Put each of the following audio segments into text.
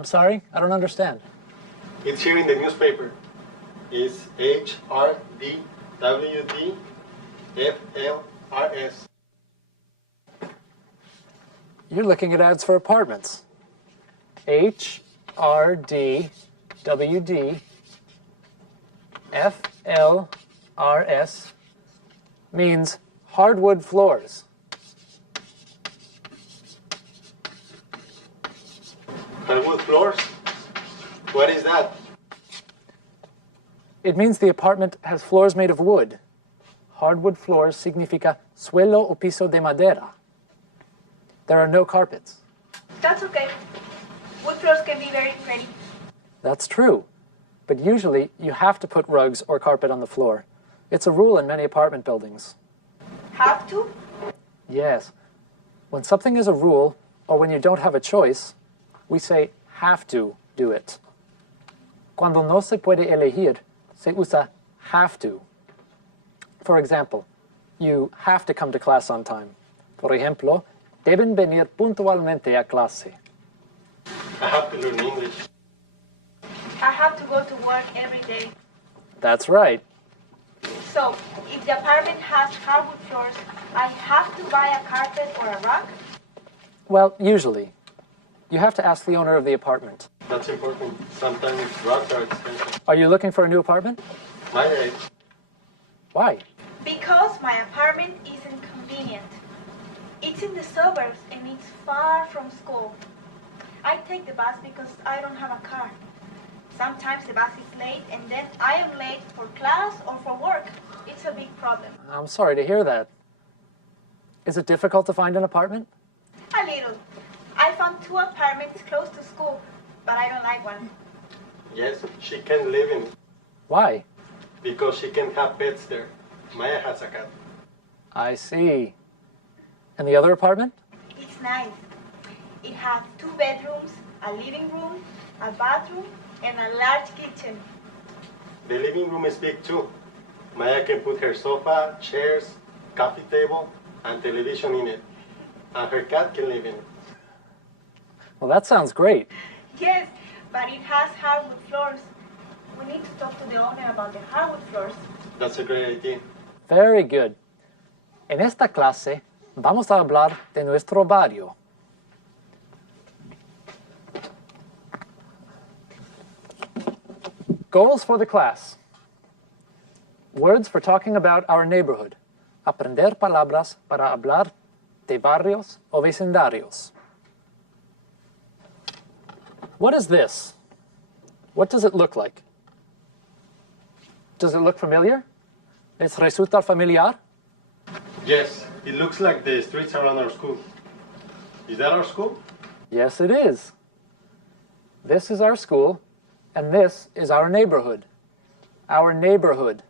I'm sorry? I don't understand. It's here in the newspaper. It's HRDWDFLRS. You're looking at ads for apartments. HRDWDFLRS means hardwood floors. Hardwood floors? What is that? It means the apartment has floors made of wood. Hardwood floors significa suelo o piso de madera. There are no carpets. That's okay. Wood floors can be very pretty. That's true. But usually you have to put rugs or carpet on the floor. It's a rule in many apartment buildings. Have to? Yes. When something is a rule, or when you don't have a choice, we say have to do it. Cuando no se puede elegir, se usa have to. For example, you have to come to class on time. Por ejemplo, deben venir puntualmente a clase. I have to learn English. I have to go to work every day. That's right. So, if the apartment has hardwood floors, I have to buy a carpet or a rug? Well, usually. You have to ask the owner of the apartment. That's important. Sometimes rugs are expensive. Are you looking for a new apartment? My age. Why? Because my apartment isn't convenient. It's in the suburbs and it's far from school. I take the bus because I don't have a car. Sometimes the bus is late and then I am late for class or for work. It's a big problem. I'm sorry to hear that. Is it difficult to find an apartment? A little. I found 2 apartments close to school, but I don't like one. Yes, she can live in it Why? because she can have pets there. Maya has a cat. I see. And the other apartment? It's nice. It has 2 bedrooms, a living room, a bathroom, and a large kitchen. The living room is big too. Maya can put her sofa, chairs, coffee table, and television in it. And her cat can live in it. Well, that sounds great. Yes, but it has hardwood floors. We need to talk to the owner about the hardwood floors. That's a great idea. Very good. En esta clase vamos a hablar de nuestro barrio. Goals for the class. Words for talking about our neighborhood. Aprender palabras para hablar de barrios o vecindarios. What is this? What does it look like? Does it look familiar? ¿Les resulta familiar? Yes, it looks like the streets around our school. Is that our school? Yes, it is. This is our school, and this is our neighborhood. Our neighborhood.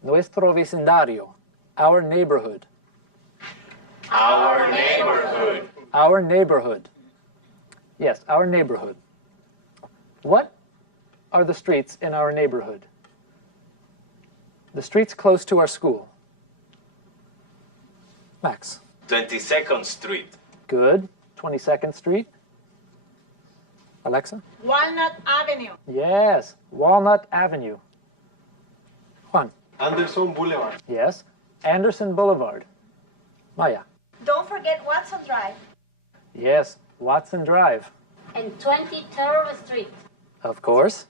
Nuestro vecindario. Our neighborhood. Our neighborhood. Our neighborhood. Yes, our neighborhood. What are the streets in our neighborhood? The streets close to our school. Max. 22nd Street. Good. 22nd Street. Alexa? Walnut Avenue. Yes, Walnut Avenue. Juan? Anderson Boulevard. Yes, Anderson Boulevard. Maya? Don't forget Watson Drive. Yes, Watson Drive. And 23rd Street. Of course.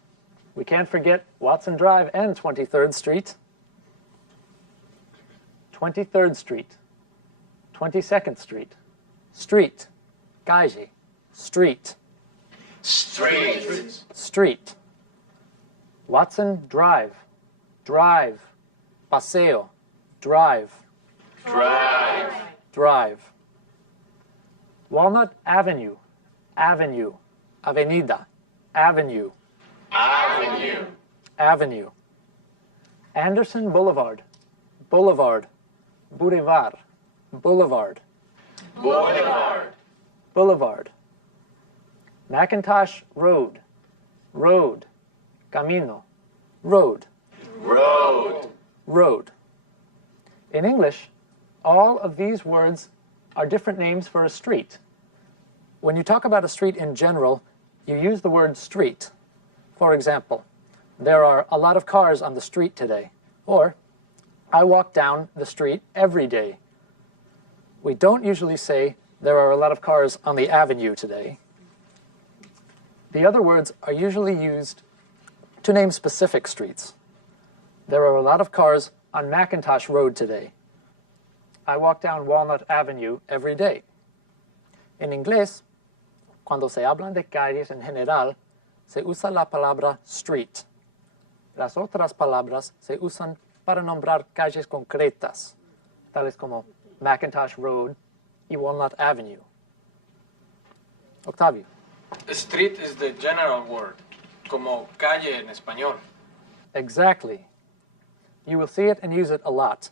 We can't forget Watson Drive and 23rd Street. 23rd Street. 22nd Street. Street. Gaiji. Street. Street. Street. Watson Drive. Drive. Paseo. Drive. Drive. Drive. Walnut Avenue. Avenue. Avenida. Avenue. Avenue. Avenue. Anderson Boulevard. Boulevard. Boulevard. Boulevard. Boulevard. Boulevard. Macintosh Road. Road. Camino. Road. Road. Road. In English, all of these words are different names for a street. When you talk about a street in general, you use the word street. For example, there are a lot of cars on the street today. Or, I walk down the street every day. We don't usually say there are a lot of cars on the avenue today. The other words are usually used to name specific streets. There are a lot of cars on Macintosh Road today. I walk down Walnut Avenue every day. En inglés, cuando se hablan de calles en general, se usa la palabra street. Las otras palabras se usan para nombrar calles concretas, tales como Macintosh Road y Walnut Avenue. Octavio. Street is the general word, como calle en español. Exactly. You will see it and use it a lot.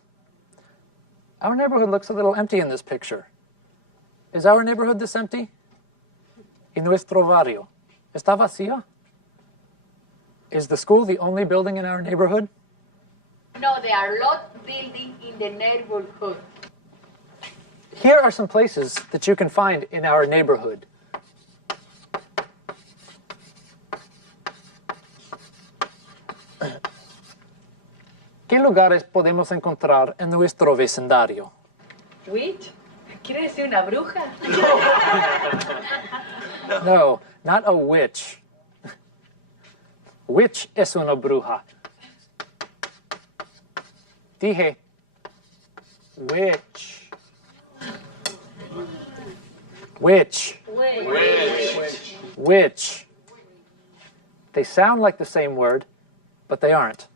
Our neighborhood looks a little empty in this picture. Is our neighborhood this empty? ¿Y nuestro barrio está vacío? Is the school the only building in our neighborhood? No, there are a lot of buildings in the neighborhood. Here are some places that you can find in our neighborhood. ¿Qué lugares podemos encontrar en nuestro vecindario? Witch? ¿Quiere decir una bruja? No, not a witch. Witch es una bruja. Dije, witch. Witch. Witch. They sound like the same word, but they aren't.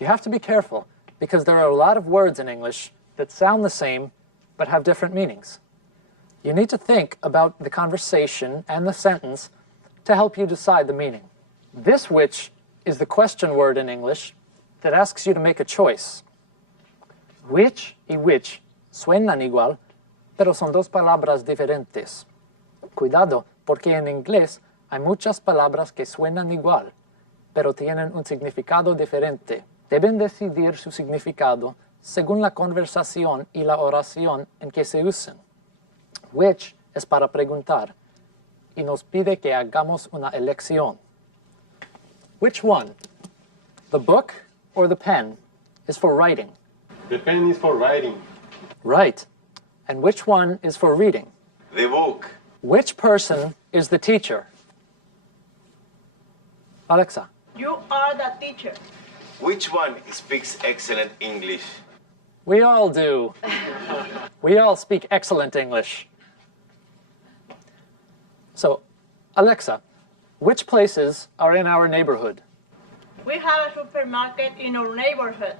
You have to be careful, because there are a lot of words in English that sound the same, but have different meanings. You need to think about the conversation and the sentence to help you decide the meaning. This which is the question word in English that asks you to make a choice. Which y which suenan igual, pero son dos palabras diferentes. Cuidado, porque en inglés hay muchas palabras que suenan igual, pero tienen un significado diferente. Deben decidir su significado según la conversación y la oración en que se usen. Which es para preguntar y nos pide que hagamos una elección. Which one, the book or the pen, is for writing? The pen is for writing. Right. And which one is for reading? The book. Which person is the teacher? Alexa. You are the teacher. Which one speaks excellent English? We all do. We all speak excellent English. So, Alexa, which places are in our neighborhood? We have a supermarket in our neighborhood.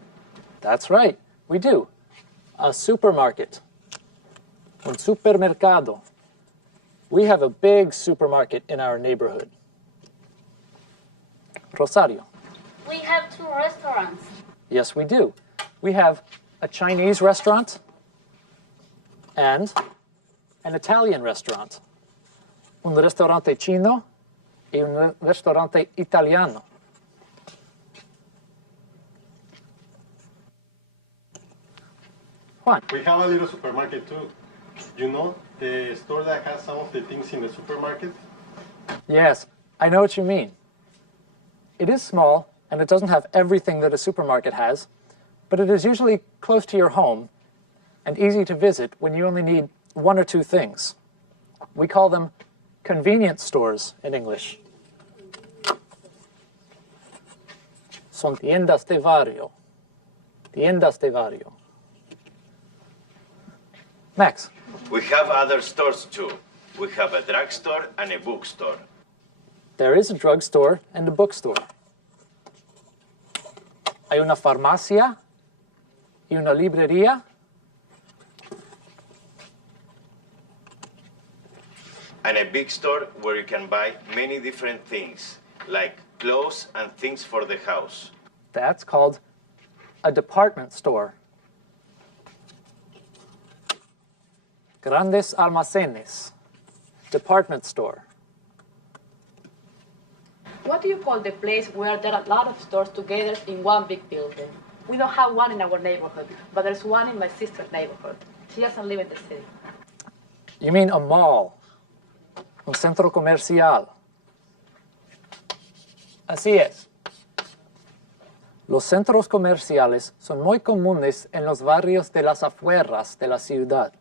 That's right, we do. A supermarket. Un supermercado. We have a big supermarket in our neighborhood. Rosario. We have 2 restaurants. Yes, we do. We have a Chinese restaurant and an Italian restaurant. Un restaurante chino y un restaurante italiano. Juan. We have a little supermarket too. You know, the store that has some of the things in the supermarket? Yes, I know what you mean. It is small, and it doesn't have everything that a supermarket has, but it is usually close to your home and easy to visit when you only need 1 or 2 things. We call them convenience stores in English. Son tiendas de barrio. Tiendas de barrio. Max. We have other stores too. We have a drugstore and a bookstore. There is a drugstore and a bookstore. Hay una farmacia y una librería. And a big store where you can buy many different things, like clothes and things for the house. That's called a department store. Grandes almacenes. Department store. What do you call the place where there are a lot of stores together in one big building? We don't have one in our neighborhood, but there's one in my sister's neighborhood. She doesn't live in the city. You mean a mall. Un centro comercial. Así es. Los centros comerciales son muy comunes en los barrios de las afueras de la ciudad.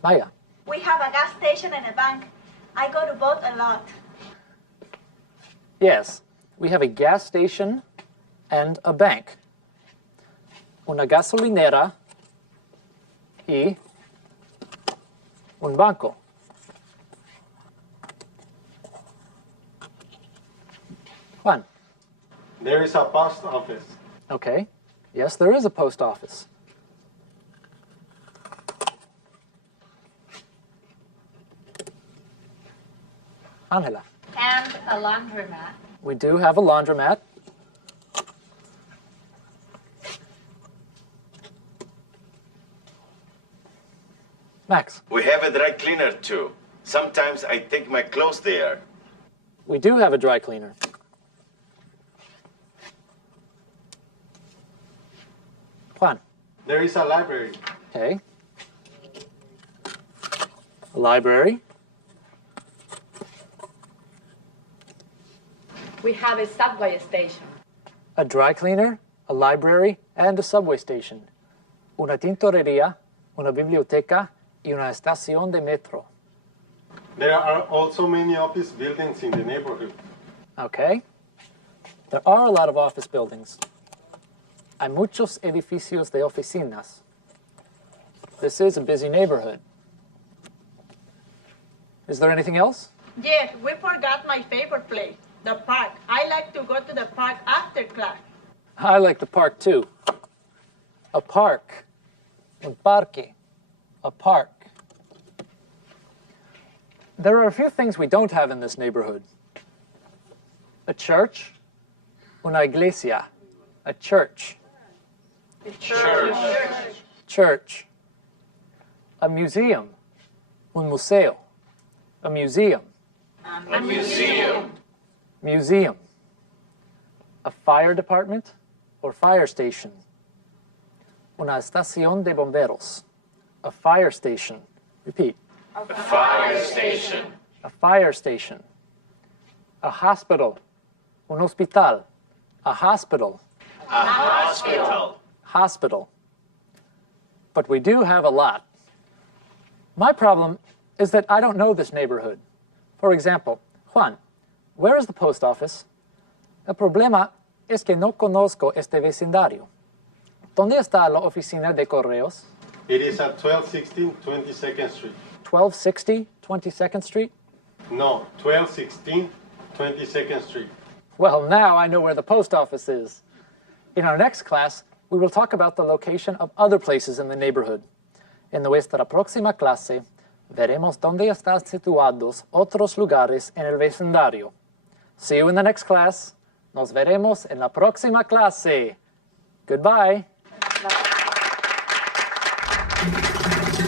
Maya. We have a gas station and a bank. I go to both a lot. Yes, we have a gas station and a bank. Una gasolinera y un banco. Juan. There is a post office. Okay. Yes, there is a post office. Angela. And a laundromat. We do have a laundromat. Max. We have a dry cleaner too. Sometimes I take my clothes there. We do have a dry cleaner. Juan. There is a library. Okay. A library. We have a subway station. A dry cleaner, a library, and a subway station. Una tintorería, una biblioteca, y una estación de metro. There are also many office buildings in the neighborhood. Okay. There are a lot of office buildings. Hay muchos edificios de oficinas. This is a busy neighborhood. Is there anything else? Yes, we forgot my favorite place, the park. I like to go to the park after class. I like the park too. A park. Un parque. A park. There are a few things we don't have in this neighborhood. A church. Una iglesia. A church. Church. A museum. Un museo. A museum. A museum. Museum. A fire department or fire station. Una estación de bomberos. A fire station. Repeat. A fire station. A fire station. A hospital. Un hospital. A hospital. A hospital. Hospital. But we do have a lot. My problem is that I don't know this neighborhood. For example, Juan, where is the post office? El problema es que no conozco este vecindario. ¿Dónde está la oficina de correos? It is at 1216 22nd Street. 1260 22nd Street? No, 1216 22nd Street. Well, now I know where the post office is. In our next class, we will talk about the location of other places in the neighborhood. En nuestra próxima clase, veremos dónde están situados otros lugares en el vecindario. See you in the next class. Nos veremos en la próxima clase. Goodbye.